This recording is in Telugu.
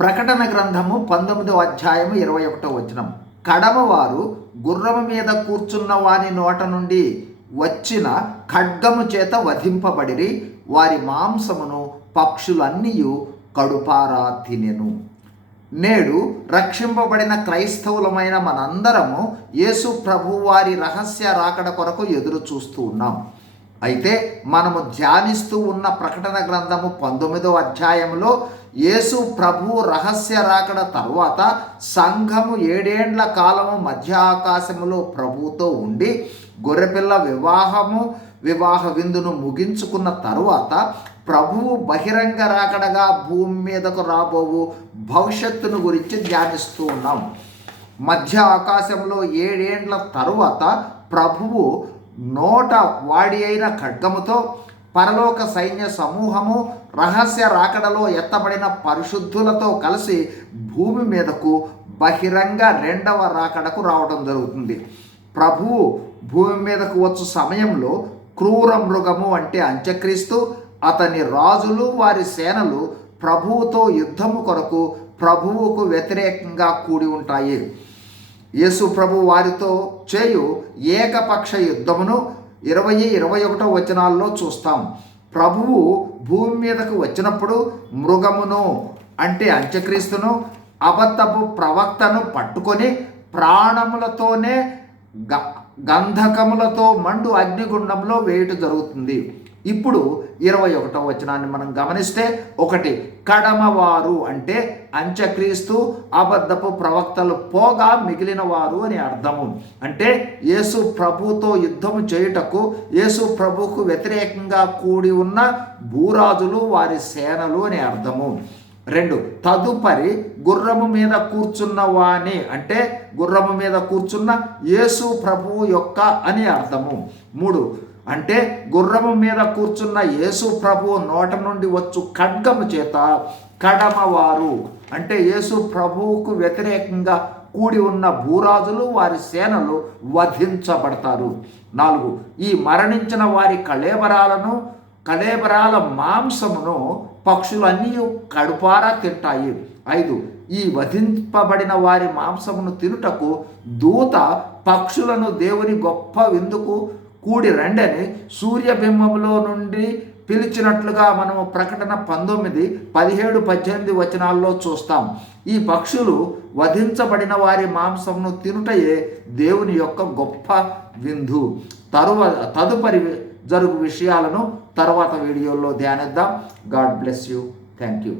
ప్రకటన గ్రంథము పంతొమ్మిదవ అధ్యాయము ఇరవై ఒకటో వచనం. కడమవారు గుర్రము మీద కూర్చున్న వాని నోట నుండి వచ్చిన ఖడ్గము చేత వధింపబడిరి వారి మాంసమును పక్షులన్నీ కడుపారా తినెను. నేడు రక్షింపబడిన క్రైస్తవులమైన మనందరము యేసు ప్రభు వారి రహస్య రాకడ కొరకు ఎదురు చూస్తూ ఉన్నాం. అయితే మనము ధ్యానిస్తూ ఉన్న ప్రకటన గ్రంథము పంతొమ్మిదో అధ్యాయంలో యేసు ప్రభు రహస్య రాకడ తర్వాత సంఘము ఏడేండ్ల కాలము మధ్య ఆకాశములో ప్రభుతో ఉండి గొర్రెపిల్ల వివాహము వివాహ విందును ముగించుకున్న తరువాత ప్రభువు బహిరంగ రాకడగా భూమి మీదకు రాబోవు భవిష్యత్తును గురించి ధ్యానిస్తూ ఉన్నాం. మధ్య ఆకాశంలో ఏడేండ్ల తరువాత ప్రభువు నోట వాడి అయిన ఖడ్గముతో పరలోక సైన్య సమూహము రహస్య రాకడలో ఎత్తబడిన పరిశుద్ధులతో కలిసి భూమి మీదకు బహిరంగ రెండవ రాకడకు రావడం జరుగుతుంది. ప్రభువు భూమి మీదకు వచ్చు సమయంలో క్రూర మృగము అంటే అంత్యక్రీస్తు అతని రాజులు వారి సేనలు ప్రభువుతో యుద్ధము కొరకు ప్రభువుకు వ్యతిరేకంగా కూడి ఉంటాయి. యేసు ప్రభు వారితో చేయు ఏకపక్ష యుద్ధమును ఇరవై ఇరవై ఒకటో వచనాల్లో చూస్తాం. ప్రభువు భూమి మీదకు వచ్చినప్పుడు మృగమును అంటే అంత్యక్రీస్తును అబద్ధపు ప్రవక్తను పట్టుకొని ప్రాణములతోనే గ గంధకములతో మండు అగ్నిగుండంలో వేయట జరుగుతుంది. ఇప్పుడు ఇరవై ఒకటో వచనాన్ని మనం గమనిస్తే ఒకటి కడమవారు అంటే అంత్యక్రీస్తు అబద్ధపు ప్రవక్తలు పోగా మిగిలిన వారు అని అర్థము. అంటే యేసు ప్రభుతో యుద్ధం చేయుటకు యేసు ప్రభుకు వ్యతిరేకంగా కూడి ఉన్న భూరాజులు వారి సేనలు అని అర్థము. రెండు తదుపరి గుర్రము మీద కూర్చున్న వాణి అంటే గుర్రము మీద కూర్చున్న యేసు ప్రభువు యొక్క అని అర్థము. మూడు అంటే గుర్రము మీద కూర్చున్న యేసు ప్రభువు నోట నుండి వచ్చు ఖడ్గము చేత కడమవారు. అంటే యేసు ప్రభువుకు వ్యతిరేకంగా కూడి ఉన్న భూరాజులు వారి సేనలు వధించబడతారు. నాలుగు ఈ మరణించిన వారి కళేబరాలను కళేబరాల మాంసమును పక్షులన్నీ కడుపారా తింటాయి. ఐదు ఈ వధింపబడిన వారి మాంసమును తినుటకు దూత పక్షులను దేవుని గొప్ప విందుకు కూడి రండని సూర్యబింబంలో నుండి పిలిచినట్లుగా మనము ప్రకటన పంతొమ్మిది పదిహేడు పద్దెనిమిది వచనాల్లో చూస్తాం. ఈ పక్షులు వధించబడిన వారి మాంసమును తినుటయే దేవుని యొక్క గొప్ప విందు. తరువ తదుపరి జరుగు విషయాలను తర్వాత వీడియోలో ధ్యానిద్దాం. God bless you. Thank you.